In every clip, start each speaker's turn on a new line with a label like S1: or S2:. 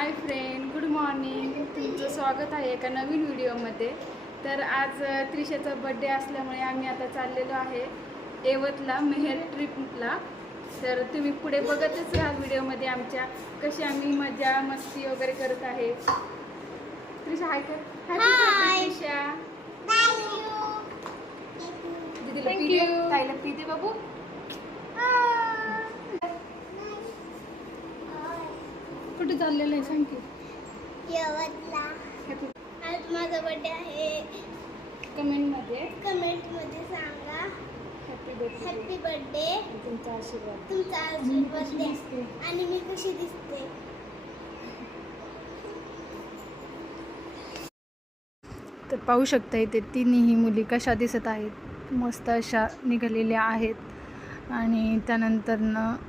S1: Hi friend good morning तुमचं स्वागत आहे एका नवीन व्हिडिओमध्ये. तर आज त्रिशाचा बड्डे असल्यामुळे आम्ही आता चाललेलो आहे येवतला मेहेर ट्रिपला. तर तुम्ही पुढे बघतच राहा व्हिडिओमध्ये आमच्या कशी आम्ही मजा मस्ती वगैरे करत आहे. त्रिशा हाय कर.
S2: Hi.
S1: त्रिशा दीदीला पी दे बाबू. कुठे चाललेलं आहे? सांग की.
S2: यवतला आज माझा बर्थडे आहे.
S1: कमेंटमध्ये.
S2: कमेंटमध्ये सांगा
S1: हॅपी बर्थडे
S2: हॅपी बर्थडे
S1: तुमचा आशीर्वाद.
S2: तुमचा आशीर्वाद द्या. आणि मी कशी दिसते.
S1: तर पाहू शकता इथे तिन्ही मुली कशा दिसत आहेत. मस्त अशा निघालेल्या आहेत. आणि त्यानंतरनं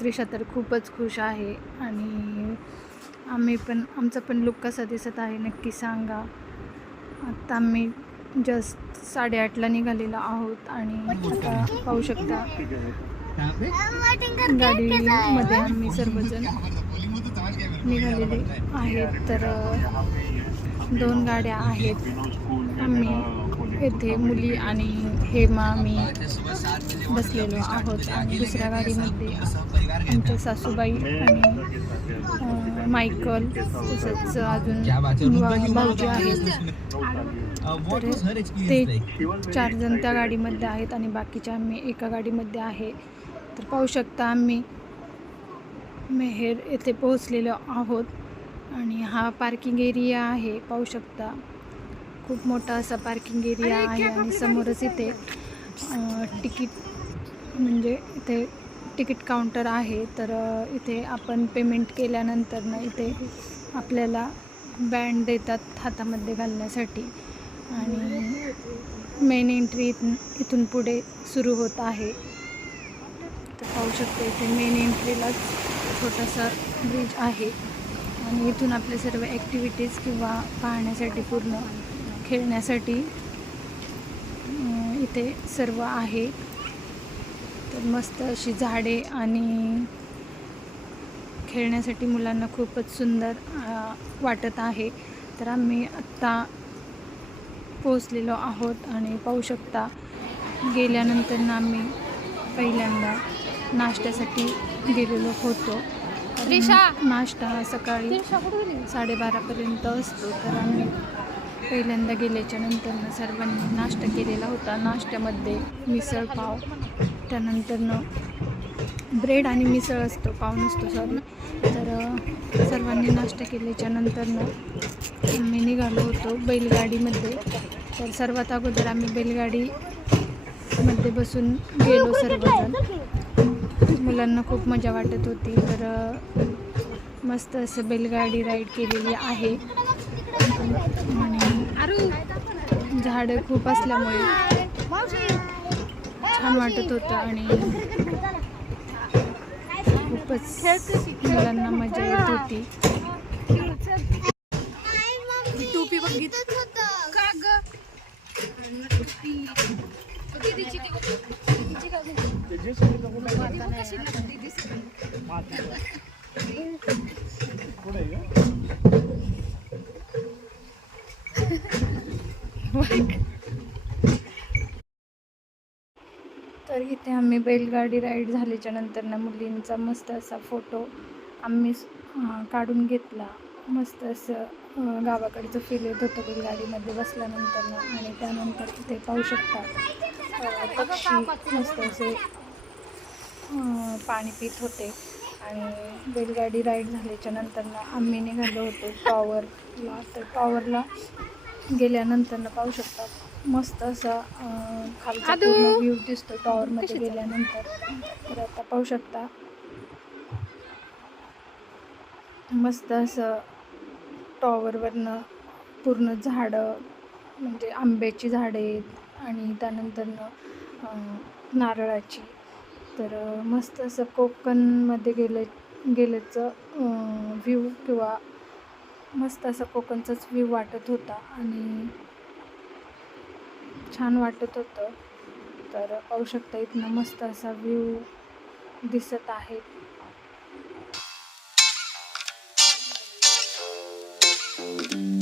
S1: त्रिशा तर खूपच खुश आहे. आणि आम्ही पण आमचा पण लुक कसा दिसत आहे नक्की सांगा. आत्ता आम्ही जस्ट साडेआठला निघालेलो आहोत आणि आता पाहू शकता. गाडीमध्ये आम्ही सर्वजण निघालेले आहेत. तर दोन गाड्या आहेत. आम्ही येथे मुली आणि हेमा मी बसलेलो आहोत. आणि दुसऱ्या गाडीमध्ये आमच्या सासूबाई आणि मायकल तसंच अजून भाऊजी आहेत. तर ते चार जण त्या गाडीमध्ये आहेत आणि बाकीच्या आम्ही एका गाडीमध्ये आहे. तर पाहू शकता आम्ही मेहेर येथे पोहोचलेलो आहोत आणि हा पार्किंग एरिया आहे. पाहू शकता खूप मोठा असा पार्किंग एरिया आहे आणि समोरच इथे तिकीट म्हणजे इथे तिकीट काउंटर आहे तर इथे आपण पेमेंट केल्यानंतर ना इथे आपल्याला बँड देतात हातामध्ये घालण्यासाठी. आणि मेन एंट्री इथून इथून पुढे सुरू होत आहे. तर पाहू शकतो इथे मेन एंट्रीलाच छोटासा ब्रिज आहे. आणि इथून आपले सर्व ॲक्टिव्हिटीज किंवा पाहण्यासाठी पूर्ण खेळण्यासाठी इथे सर्व आहे. तर मस्त अशी झाडे आणि खेळण्यासाठी मुलांना खूपच सुंदर वाटत आहे. तर आम्ही आत्ता पोचलेलो आहोत आणि पाहू शकता गेल्यानंतर ना आम्ही पहिल्यांदा नाश्त्यासाठी गेलेलो होतो! नाश्ता हा सकाळी साडेबारापर्यंत असतो. तर आम्ही पहिल्यांदा गेल्याच्या नंतरनं सर्वांनी नाश्ता केलेला होता. नाश्त्यामध्ये मिसळ पाव त्यानंतरनं ब्रेड आणि मिसळ असतो पाव असतो सर्व तर सर्वांनी नाश्ता केल्याच्यानंतरनं आम्ही निघालो होतो बैलगाडीमध्ये. तर सर्वात अगोदर आम्ही बैलगाडीमध्ये बसून गेलो सर्वजण. मुलांना खूप मजा वाटत होती तर मस्त असं बैलगाडी राईड केलेली आहे. आणि झाडं खूप असल्यामुळे छान वाटत होतं आणि खूपच मुलांना मजा येत होती. टोपी बघित का ग तर इथे आम्ही बैलगाडी राईड झाल्याच्यानंतर ना मुलींचा मस्त असा फोटो आम्ही काढून घेतला. मस्त असं गावाकडचं फील येत होतं बैलगाडीमध्ये बसल्यानंतर ना आणि त्यानंतर तिथे पाहू शकता पक्षी मस्त असे पाणी पित होते. आणि बैलगाडी राईड झाल्याच्यानंतर ना आम्ही निघालो होतो टॉवरला तर टॉवरला गेल्यानंतर ना पाहू शकता. मस्त असा खालचा पूर्ण व्ह्यू दिसतो टॉवरमध्ये गेल्यानंतर. तर आता पाहू शकता. मस्त असं टॉवरवरनं पूर्ण झाडं म्हणजे आंब्याची झाडं आहेत आणि त्यानंतरनं नारळाची. तर मस्त असं कोकणमध्ये गेले गेल्याचं व्ह्यू किंवा मस्त असं कोकणचाच व्ह्यू वाटत होता. आणि छान वाटत होतं. तर पाहू शकता इथनं मस्त असा व्ह्यू दिसत आहे. thank you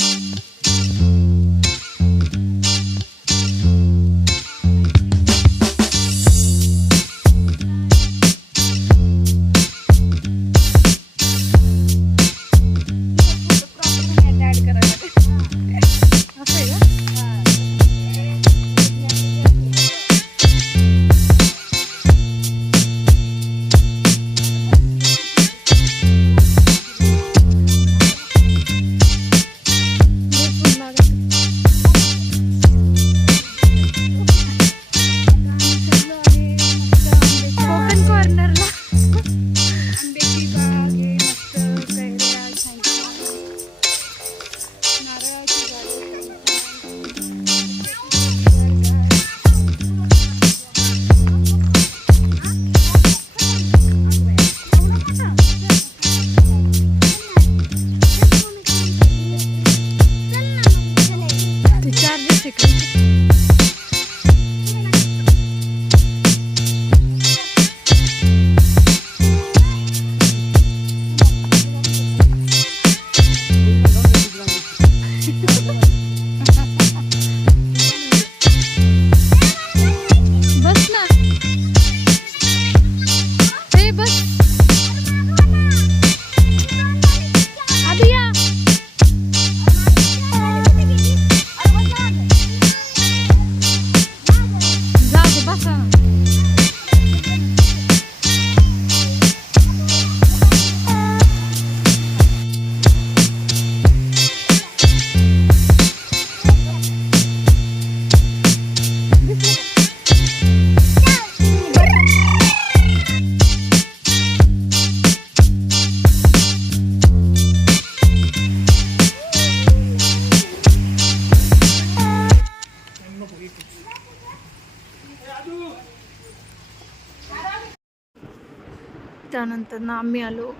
S1: त्यानंतर ना आम्ही आलो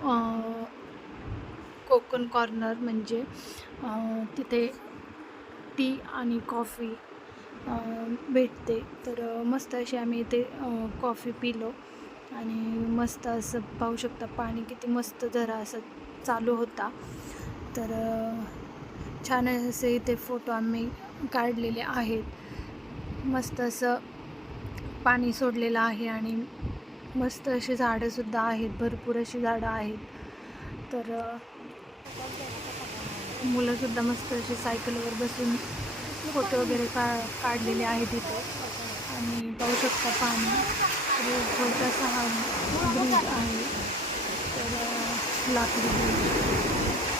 S1: कोकण कॉर्नर म्हणजे तिथे टी आणि कॉफी भेटते. तर मस्त अशी आम्ही इथे कॉफी पिलो आणि मस्त असं पाहू शकता पाणी किती मस्त जरा असं चालू होता. तर छान असे इथे फोटो आम्ही काढलेले आहेत. मस्त असं पाणी सोडलेलं आहे आणि मस्त अशी झाडंसुद्धा आहेत भरपूर अशी झाडं आहेत. तर मुलंसुद्धा मस्त अशी सायकलवर बसून फोटो वगैरे का काढलेले आहेत इथे. आणि पाहू शकता पाणी. छोटासा हा ब्रिज आहे. तर लाकडी ब्रिज.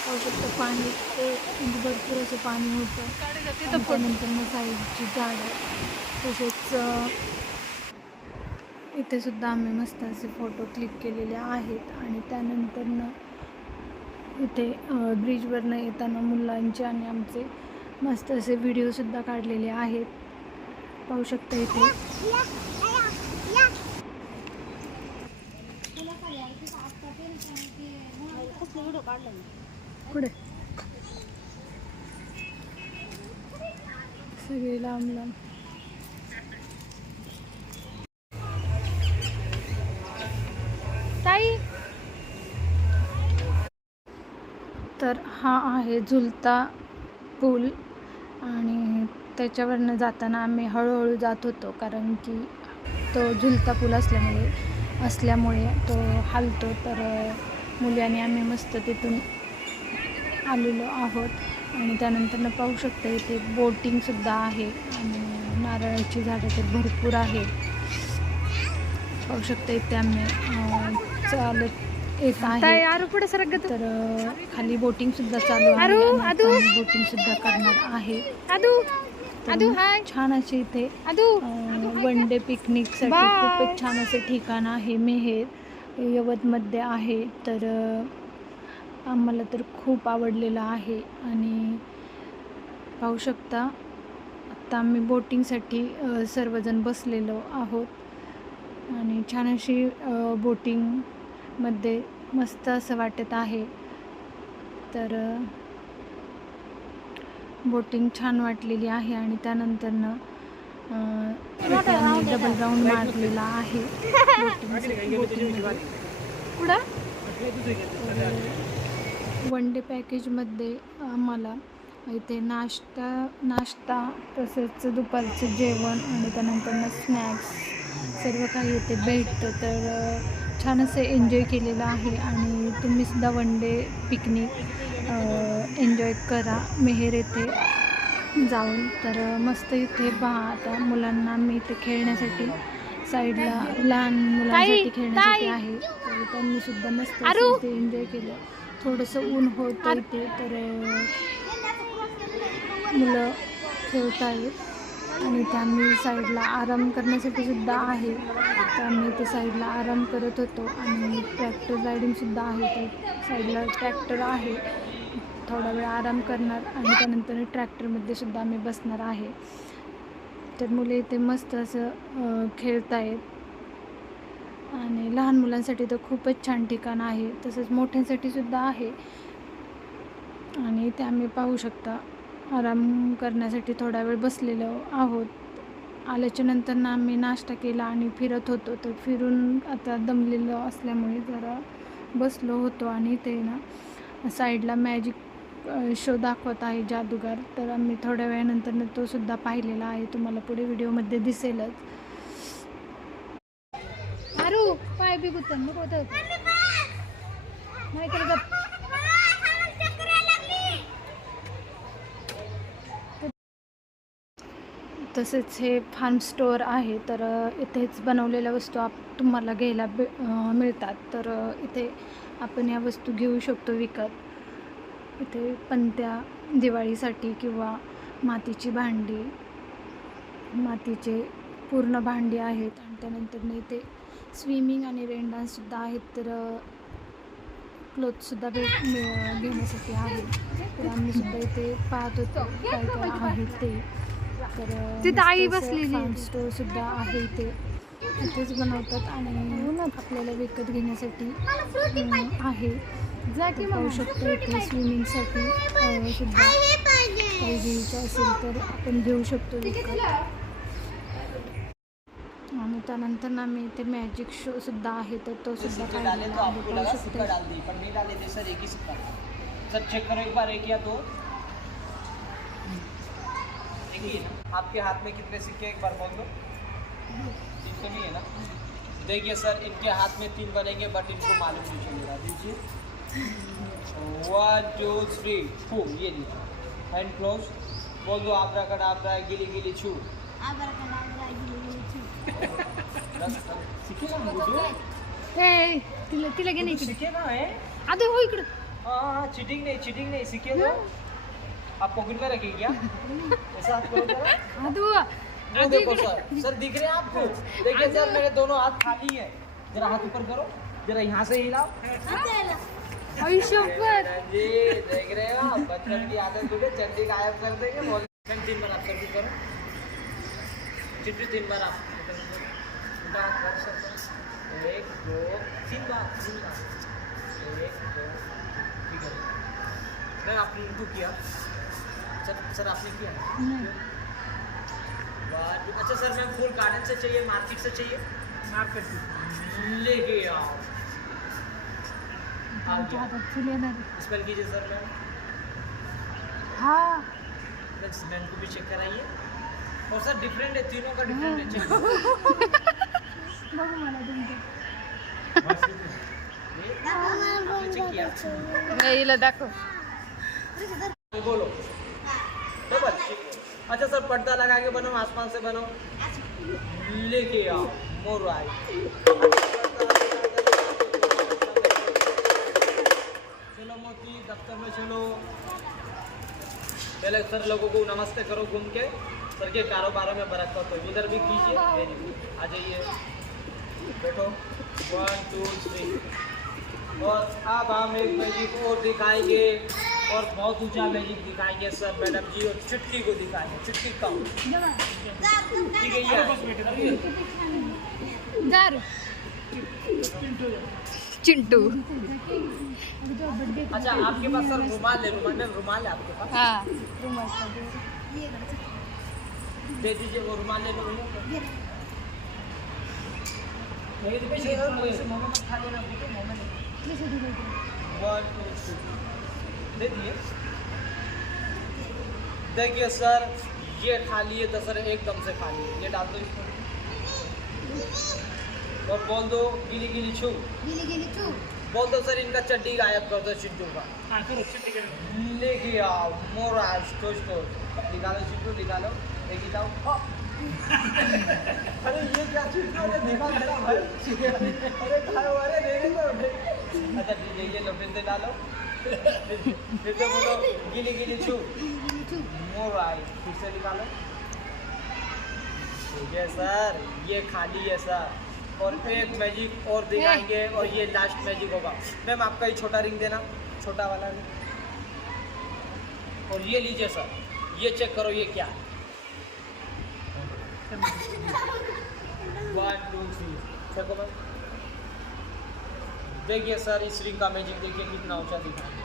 S1: पाहू शकता पाणी. ते म्हणजे भरपूर असं पाणी होतं. त्यानंतर मग साईडची झाडं. तसेच इथे सुद्धा आम्ही मस्त असे फोटो क्लिक केलेले आहेत. आणि त्यानंतरनं इथे ब्रिजवरनं येताना मुलांचे आणि आमचे मस्त असे व्हिडिओसुद्धा काढलेले आहेत. पाहू शकता इथे. पुढे. सगळे लांब लांब. तर हा आहे झुलता पूल. आणि त्याच्यावरनं जाताना आम्ही हळूहळू जात होतो कारण की तो झुलता पूल असल्यामुळे असल्यामुळे तो हालतो. तर मुली आणि आम्ही मस्त तिथून आलेलो आहोत. आणि त्यानंतर पाहू शकता इथे बोटिंगसुद्धा आहे आणि नारळाची झाडं तर भरपूर आहे पाहू शकता इथे आम्ही चालत येत आहे. पुढे सरक तर खाली बोटिंग सुद्धा चालू आहे बोटिंग सुद्धा करणार आहे. तर छान असे इथे वन डे पिकनिकसाठी खूपच छान असे ठिकाण आहे मेहेर यवतमध्ये आहे. तर आम्हाला तर खूप आवडलेलं आहे आणि पाहू शकता आता आम्ही बोटिंगसाठी सर्वजण बसलेलो आहोत. आणि छान अशी अ, बोटिंगमध्ये मस्त असं वाटत आहे. तर बोटिंग छान वाटलेली आहे आणि त्यानंतरनं आम्ही डबल राऊंड मारलेला आहे. वन डे पॅकेजमध्ये आम्हाला इथे नाश्ता नाश्ता तसेच दुपारचं जेवण आणि त्यानंतर स्नॅक्स सर्व काही इथे भेटतं. तर छान असे एन्जॉय केलेलं आहे आणि तुम्हीसुद्धा वन डे पिकनिक एन्जॉय करा मेहेर येथे जाऊन. तर मस्त इथे पहा आता मुलांना मी इथे खेळण्यासाठी साईडला लहान मुलांसाठी खेळण्यासाठी आहे. तर त्यांनी सुद्धा मस्त इथे एन्जॉय केलं. थोडंसं ऊन होतं इथे तर मुलं खेळत आहेत आणि त्या मी साईडला आराम करण्यासाठी सुद्धा आहे. तर मी ते साईडला आराम करत होतो आणि ट्रॅक्टर रायडिंगसुद्धा आहे. ते साईडला ट्रॅक्टर आहे. थोडा वेळ आराम करणार आणि त्यानंतर ट्रॅक्टरमध्ये सुद्धा आम्ही बसणार आहे. तर मुले इथे मस्त असं खेळतायत. खेळत आहेत आणि लहान मुलांसाठी तर खूपच छान ठिकाण आहे. तसंच मोठ्यांसाठी सुद्धा आहे. आणि ते आम्ही पाहू शकता आराम करण्यासाठी थोडा वेळ बसलेलो आहोत. आल्याच्यानंतर ना आम्ही नाश्ता केला आणि फिरत होतो. तर फिरून आता दमलेलो असल्यामुळे जरा बसलो होतो आणि ते ना साईडला मॅजिक शो दाखवत आहे जादूगार. तर आम्ही थोड्या वेळानंतर तो सुद्धा पाहिलेला आहे. तुम्हाला पुढे व्हिडिओमध्ये दिसेलच. अरू पाय बी गुतन मग होत नाही केलं गप. तसेच हे फार्म स्टोअर आहे तर इथेच बनवलेल्या वस्तू आप तुम्हाला घ्यायला मिळतात. तर इथे आपण या वस्तू घेऊ शकतो विकत. इथे पंत्या दिवाळीसाठी किंवा मातीची भांडी मातीचे पूर्ण भांडी आहेत आणि त्यानंतर इथे स्विमिंग आणि रेन डान्ससुद्धा आहेत तर क्लोथसुद्धा भेट मिळ- घेण्यासाठी आहे. तर आम्ही सुद्धा इथे पाहत होतो काय काय आहे ते.
S3: तिथं आई बसलेली.
S1: स्टोअर सुद्धा आहे इथे. इथेच बनवतात आणि आपल्याला विकत घेण्यासाठी आहे. पाहू शकतो इथे स्विमिंगसाठी सुद्धा
S2: हे पाहिजे
S1: काही घ्यायचं असेल तर आपण घेऊ शकतो विकत. आणि त्यानंतर ना मी इथे मॅजिक शो सुद्धा आहे तर तो सुद्धा
S4: तो
S1: पाहू शकतो.
S4: थे सर चेक करो एक बार एक या दो देखिए आपके हाथ में कितने सिक्के एक बार बोल दो। तीन तो नहीं है ना? देखिए सर इनके हाथ में तीन बनेंगे बट इनको मालूम नहीं चलेगा दीजिए वन टू थ्री फू ये लीजिए हैंड क्लोज बोल दो आप रकड़ आप रहा गिली गिली छू दस सिक्के कहाँ बुद्धू
S3: ए तिला तिला घे ना इकडे
S4: सिक्के कहाँ है।
S3: इकडं।
S4: चीटिंग नहीं चीटिंग नहीं सीखे तो। आप पॉकेट में रखेंगे क्या? ऐसा।
S3: आधी
S4: वो देखो सर सर दिख रहे हैं आपको? देखिए सर मेरे दोनों हाथ खाली है। जरा हाथ ऊपर करो जरा यहाँ से हिलाओ। जी देख रहे हो आप बचपन की आदत टूटे चड्डी गायब कर देंगे तीन बार आप कर करो चिट्ठी तीन बार आप उल्टा कर सकते एक दो तीन बार तीन बार। एक दो ठीक है मैम आपने उनको किया। सर सर आपने किया? अच्छा सर मैम फुल गार्डन से चाहिए मार्केट से चाहिए? मार्केट से। लेके आओ. स्पेल कीजिए सर मैम।
S1: हा।
S4: नेक्स्ट मैम को भी चेक कराइए। और सर डिफरेंट है तीनों का डिफरेंट है चेक
S1: बघू मला तुमचं
S4: डबल अच्छा सर, पर्दा लगा के बनो आसमान से बनो लेके आओ मोर आई चलो मोती, दफ्तर में चलो। पहले सर लोगों को नमस्ते करो घूम के। सर के कारोबारों में बरकत हो। उधर भी कीजिए। आ जाइए। बैठो। वन टू थ्री और अब हम एक मैजिक और दिखाएँगे। और बहुत ऊँचा मैजिक दिखाएँगे सर मैडम जी और चुटकी को दिखाएँगे चुटकी कम। ठीक है ये
S3: दारू। चिंटू।
S4: अच्छा आपके पास सर रुमाल है रुमाल में रुमाल है आपके पास?
S3: हा।
S4: दे दीजिए वो रुमाल ले लो भैया मेरे पीछे और वैसे मुँह में मत खा लेना बेटे मुँह में नहीं। वन टू थ्री दे दिए। देखिए सर ये खाली है तो सर एकदम से खाली है ये डाल दो इसमें और बोल दो गिली गिली छू।
S1: गेली गेली तू
S4: बोल दो सर इनका चड्डी गायब कर दो चिंटू का। लेके आओ मोर आज तो निकालो चिंटू निकालो। लेके जाओ हाँ। अरे ये क्या चिंटू ने देखा मेरा भाई अरे खाओ अरे देखे अच्छा ठीक है ये लो फिर से डालो। फिर से बोलो, गिली गिली छू। मोर आई फिर से निकालो। है सर, ये खाली है सर। और एक मैजिक और दिखाएँगे और ये लास्ट मैजिक होगा। मैम आपका ये छोटा रिंग देना। छोटा वाला रिंग और ये लीजिए सर। ये चेक करो, ये क्या वन टू थ्री देखो मैम देखिए सर इस रिंग का मैजिक देखिए कितना ऊँचा दिखाएँगे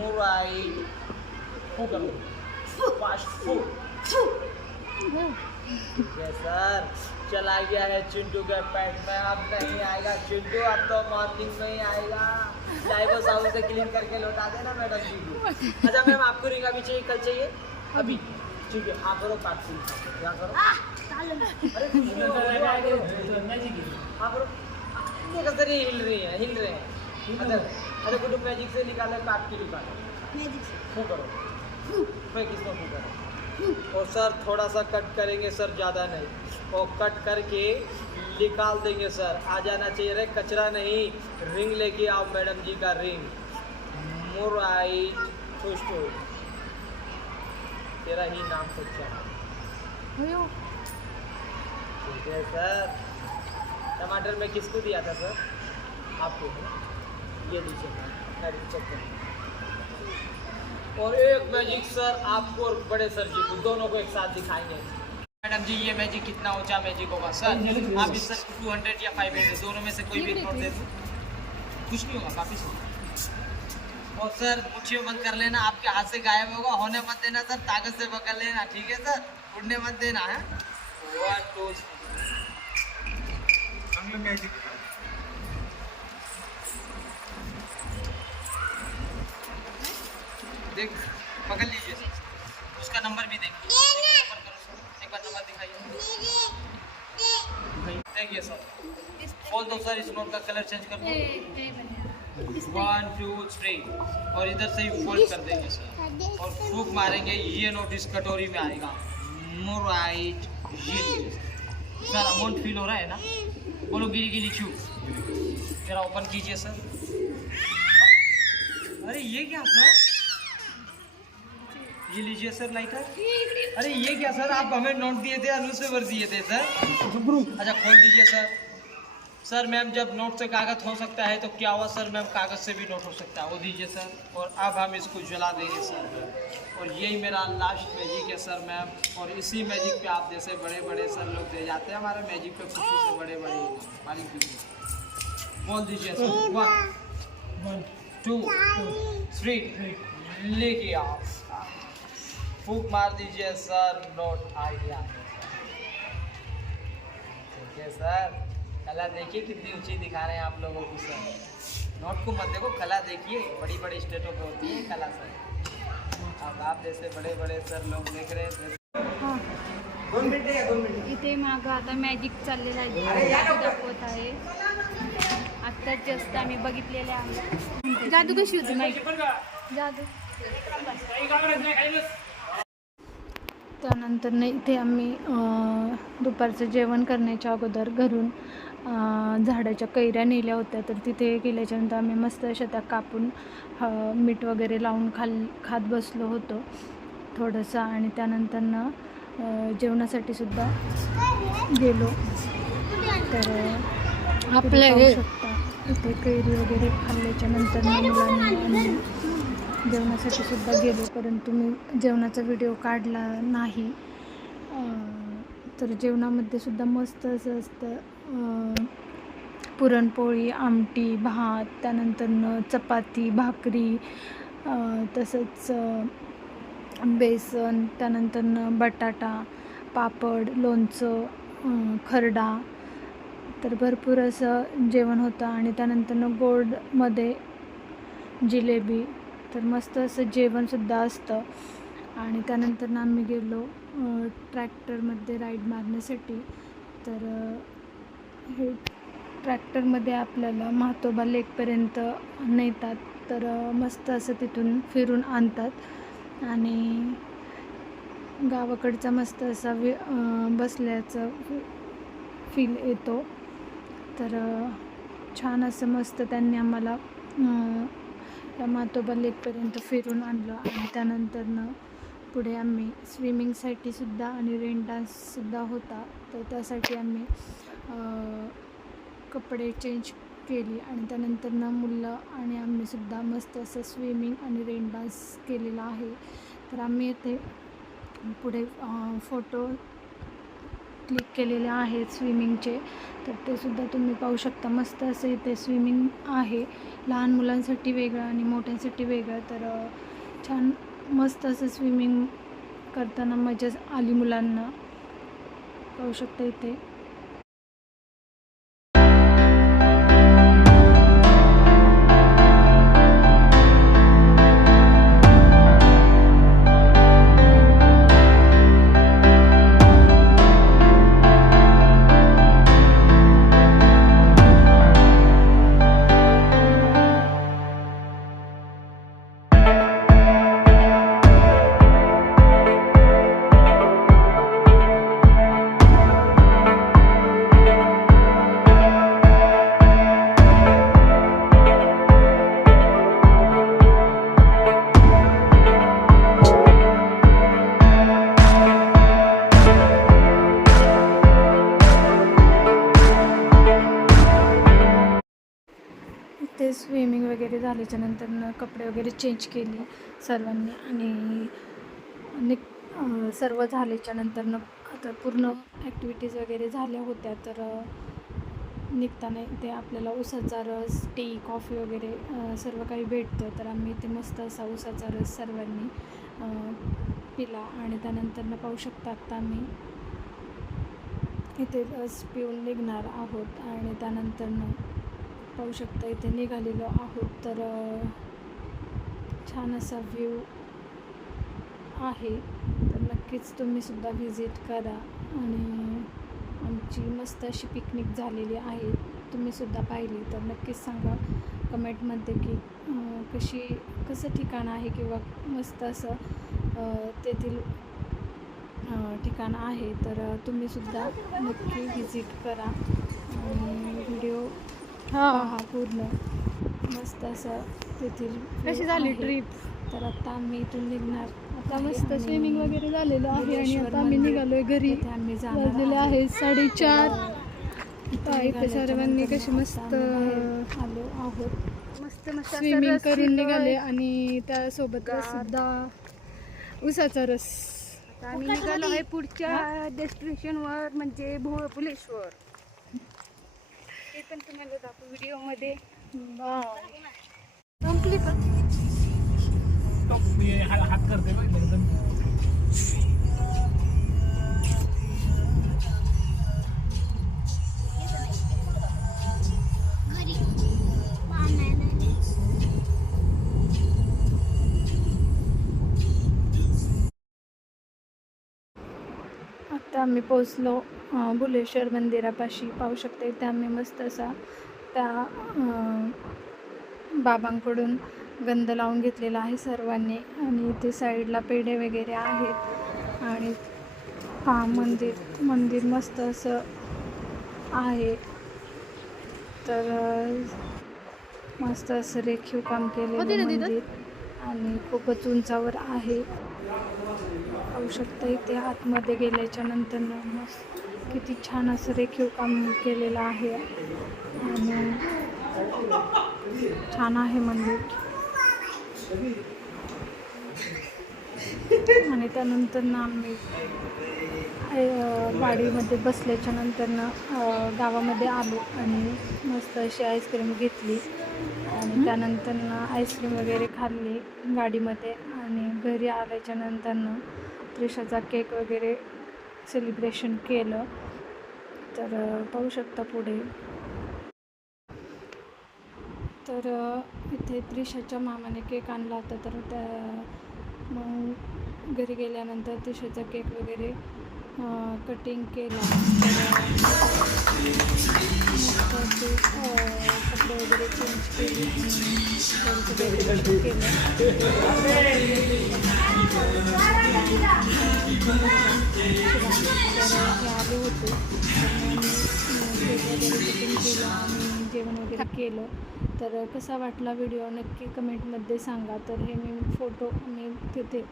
S4: मुराई फू करो फास्ट फू। सर चला गया है चिंटू के पेट में। अब नहीं आएगा चिंटू अब तो मॉर्निंग में ही आएगा। ड्राइवर साहब से क्लीन करके लौटा देना मैडम जी को। अच्छा मैम आपको रिंग अभी चाहिए कल चाहिए? अभी। ठीक है आप करो काट सी क्या करो। अरे कुछ नहीं होगा, आप करो। ये कैसे हिल रही है हिल रहे हैं। अरे कुछ मैजिक से निकाले काट के निकालो फू करो। फेंक इसको फू करो? और सर थोड़ा सा कट करेंगे सर ज़्यादा नहीं। और कट करके निकाल देंगे सर। आ जाना चाहिए रे कचरा नहीं। रिंग लेके आओ मैडम जी का रिंग मुराई खुश तेरा ही नाम है सर। टमाटर में किसको दिया था, सर? आपको। ये लीजिए चेक करें और एक मैजिक सर, आपको और बड़े सर जी को, दोनों को एक साथ दिखाएँगे। मैडम जी, ये मैजिक कितना ऊँचा मैजिक होगा, सर? आप इस सर टू हंड्रेड या फाइव हंड्रेड दोनों में से कोई भी नोट दे। कुछ नहीं होगा, काफ़ी सही। और सर मुठियों बंद कर लेना, आपके हाथ से गायब होगा, होने मत देना, सर, ताकत से पकड़ लेना, ठीक है, सर? उड़ने मत देना, है? वन टू देख पकड़ लीजिए। सर उसका नंबर भी देखिए एक बार नंबर दिखाइए। देखिए सर बोल दो सर इस नोट का कलर चेंज कर दो। वन टू थ्री और इधर से ही फोल्ड कर देंगे सर। और फूक मारेंगे ये नोट इस कटोरी में आएगा। मोराइट ये लीजिए सर अमाउंट फील हो रहा है ना? बोलो गिली गिली छू जरा ओपन कीजिए सर अरे ये क्या सर ये लीजिए सर लाइटर अरे ये क्या सर आप हमें नोट दिए थे न्यूज़पेपर दिए थे सर अच्छा खोल दीजिए सर सर मैम जब नोट से कागज़ हो सकता है तो क्या हुआ सर मैम? कागज़ से भी नोट हो सकता है। वो दीजिए सर। और अब हम इसको जला देंगे सर। और यही मेरा लास्ट मैजिक है सर मैम। और इसी मैजिक पे आप जैसे बड़े बड़े सर लोग दे जाते हैं हमारे मैजिक पे खुशी से बड़े बड़े मालिक बोल दीजिए sir. One one two three लेके आओ। फूक मार दीजिए सर। नोट आ गया ठीक है सर। कला देखिए कितनी ऊंची दिखा रहे हैं आप लोगों को सर। नोट को मत देखो कला देखिए बड़ी बड़ी स्टेटों पे होती है कला सर। अब आप जैसे बड़े बड़े सर लोग देख रहे हैं
S1: हा।
S4: दोन मिनटे या दोन मिनटे
S1: इथे मागं आता मॅजिक चाललेलं आहे दाखवत आहे। आत्ताच जस्ट आम्ही बघितलेले आहे. जादू कशी होती माहिती? जादू. त्यानंतर ना इथे आम्ही दुपारचं जेवण करण्याच्या अगोदर घरून झाडाच्या कैऱ्या नेल्या होत्या तर तिथे गेल्याच्यानंतर आम्ही मस्त अशा त्या कापून मीठ वगैरे लावून खाल खात बसलो होतो थोडंसं आणि त्यानंतर ना अं, जेवणासाठी सुद्धा गेलो. तर आपल्या शकता इथे कैरी वगैरे खाल्ल्याच्या नंतर मुलांनी जेवणासाठी सुद्धा गेलो परंतु मी जेवणाचा व्हिडिओ काढला नाही. तर जेवणामध्ये सुद्धा मस्त असं असतं पुरणपोळी आमटी भात त्यानंतर चपाती भाकरी तसंच बेसन त्यानंतर बटाटा पापड लोणचं खरडा. तर भरपूर असं जेवण होतं आणि त्यानंतर गोडमध्ये जिलेबी. तर मस्त असं जेवणसुद्धा असतं. आणि त्यानंतर आम्ही गेलो ट्रॅक्टरमध्ये राईड मारण्यासाठी. तर हे ट्रॅक्टरमध्ये आपल्याला म्हातोबा लेकपर्यंत नेतात तर मस्त असं तिथून फिरून आणतात. आणि गावाकडचा मस्त असा वि बसल्याचं फील येतो. तर छान असं मस्त त्यांनी आम्हाला त्या मातोबा लेकपर्यंत फिरून आणलं. आणि त्यानंतरनं पुढे आम्ही स्विमिंगसाठी सुद्धा आणि रेन डान्ससुद्धा होता. तर त्यासाठी आम्ही कपडे चेंज केली आणि त्यानंतर ना मुलं आणि आम्हीसुद्धा मस्त असं स्विमिंग आणि रेन डान्स केलेला आहे. तर आम्ही इथे पुढे फोटो क्लिक केलेले आहेत स्विमिंगचे तर ते सुद्धा तुम्ही पाहू शकता. मस्त असं इथे स्विमिंग आहे. लहान मुलांसाठी वेगळं आणि मोठ्यांसाठी वेगळं. तर छान मस्त असं स्विमिंग करताना मजा आली मुलांना. पाहू शकता इथे. वगैरे नंतर कपडे वगैरे चेंज केले सर्वांनी आणि निक सर्व झाल्याच्यानंतर आता पूर्ण ॲक्टिव्हिटीज वगैरे झाल्या होत्या तर निघताना ते आपल्याला उसाचा रस टी कॉफी वगैरे सर्व काही भेटतं. तर आम्ही ते मस्त असा उसाचा रस सर्वांनी पिला आणि त्यानंतरनं पाहू शकता आत्ता आम्ही इथे रस पिऊन निघणार आहोत आणि त्यानंतरनं पाहू शकता इथे निघालेलो आहोत. तर छान असा व्ह्यू आहे. तर नक्कीच तुम्ही सुद्धा व्हिजिट करा. आणि आमची मस्त अशी पिकनिक झालेली आहे. तुम्ही सुद्धा पाहिली. तर नक्कीच सांगा कमेंटमध्ये की कशी कसं ठिकाण आहे किंवा मस्त असं तेथील ठिकाण आहे. तर तुम्हीसुद्धा तुम्ही सुद्धा नक्की व्हिजिट करा. आणि व्हिडिओ पहा पूर्ण. मस्त असं तेथील
S3: कशी झाली
S1: आहे.
S3: ट्रिप
S1: तर आता आम्ही इथून निघणार.
S3: आता मस्त
S1: आणि
S3: स्विमिंग वगैरे झालेलं आहे आणि आता आम्ही निघालोय घरी.
S1: आम्ही जाणार
S3: वाजलेले
S1: आहे.
S3: साडेचार.
S1: इथे
S3: पहा, इथे
S1: निघाल्याच्या
S3: सर्वांनी कशी मस्त
S1: आलो आहोत.
S3: मस्त मस्त स्विमिंग करून निघाले आणि त्यासोबत सुद्धा उसाचा रस.
S5: आम्ही निघालो आहे पुढच्या डेस्टिनेशनवर म्हणजे भुवपुलेश्वर ते पण तुम्हाला दाखवू व्हिडिओमध्ये.
S2: हात करते
S1: आता आम्ही पोचलो अं, भुलेश्वर मंदिरापाशी. पाहू शकता इथे आम्ही मस्त असा त्या बाबांकडून गंध लावून घेतलेला आहे सर्वांनी. आणि इथे साईडला पेढे वगैरे आहेत. आणि हा मंदिर मंदिर मस्त असं आहे. तर मस्त असं रेखीव काम केलेलं मंदिर. आणि खूपच उंचावर आहे. पाहू शकता इथे आतमध्ये गेल्याच्यानंतर मस्त किती छान असं रेखीव काम केलेलं आहे. आणि छान आहे मंदिर. आणि त्यानंतर ना आम्ही वाडीमध्ये गाडीमध्ये बसल्याच्या नंतरनं गावामध्ये आलो आणि मस्त अशी आईस्क्रीम घेतली. आणि त्यानंतरनं आईस्क्रीम वगैरे खाल्ली गाडीमध्ये आणि घरी आल्याच्या नंतरनं त्रिशाचा केक वगैरे सेलिब्रेशन केलं. तर पाहू शकता पुढे. तर इथे त्रिशाच्या मामाने केक आणला होता. तर त्या मग घरी गेल्यानंतर त्रिशाचा केक वगैरे कटिंग केला ते, कपडे वगैरे चेंज केले आणि त्यांचं केलं तर हे आले होते मी कटिंग केलं आणि जेवण वगैरे केलं तर कसा वाटला व्हिडिओ नक्की कमेंटमध्ये सांगा तर हे मी फोटो मी तिथे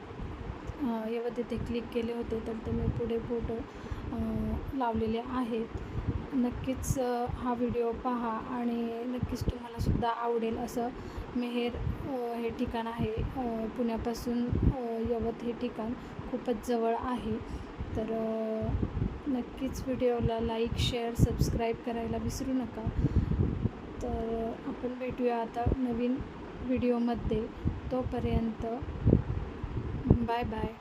S1: जेव्हा तिथे क्लिक केले होते तर ते मी पुढे फोटो लावलेले आहेत. नक्कीच हा व्हिडिओ पहा आणि नक्कीच तुम्हाला सुद्धा आवडेल असं मेहेर हे ठिकाण आहे. पुण्यापासून यवत हे ठिकाण खूपच जवळ आहे. तर नक्कीच व्हिडिओला लाईक शेअर सबस्क्राईब करायला विसरू नका. तर आपण भेटूया आता नवीन व्हिडिओमध्ये तोपर्यंत Bye bye.